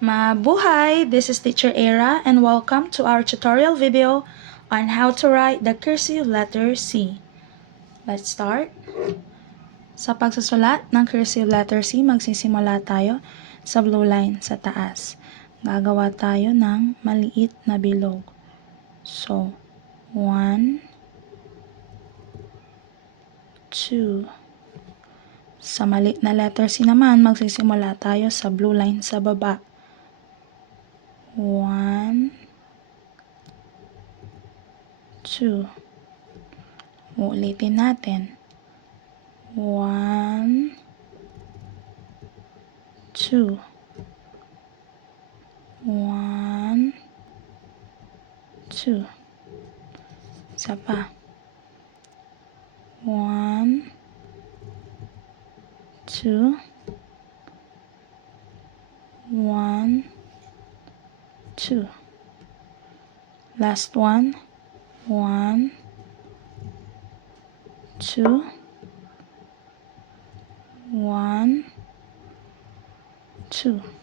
Mabuhay! This is Teacher Era and welcome to our tutorial video on how to write the cursive letter C. Let's start. Sa pagsusulat ng cursive letter C, magsisimula tayo sa blue line sa taas. Gagawa tayo ng maliit na bilog. So, 1, 2. Sa maliit na letter C naman, magsisimula tayo sa blue line sa baba. 1, 2. Uulitin natin. 1, 2. 1, 2. Isa pa. 1, 2. 1, 2. Last one. 1, 2. 1, 2.